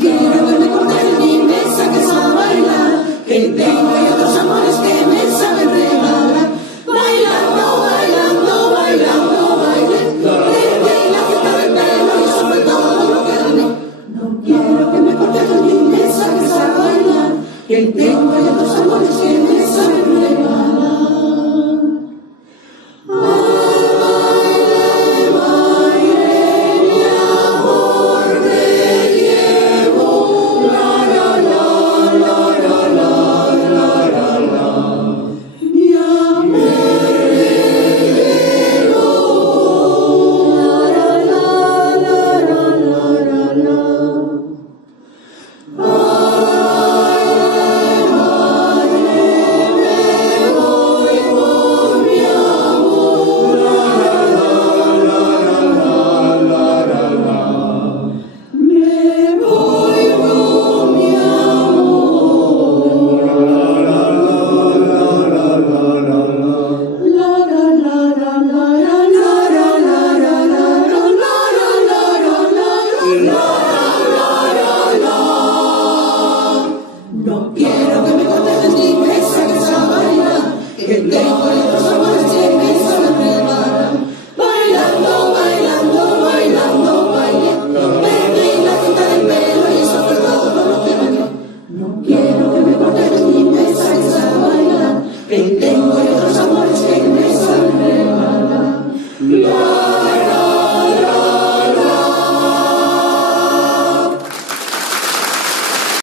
Quiero que me cortes ni me saques a bailar, que tengo y otros amores que me saben regalar. Bailando, bailando, bailando, baile, desde la fiesta del pelo y sobre todo lo que gané. No quiero que me cortes ni me saques a bailar, que tengo y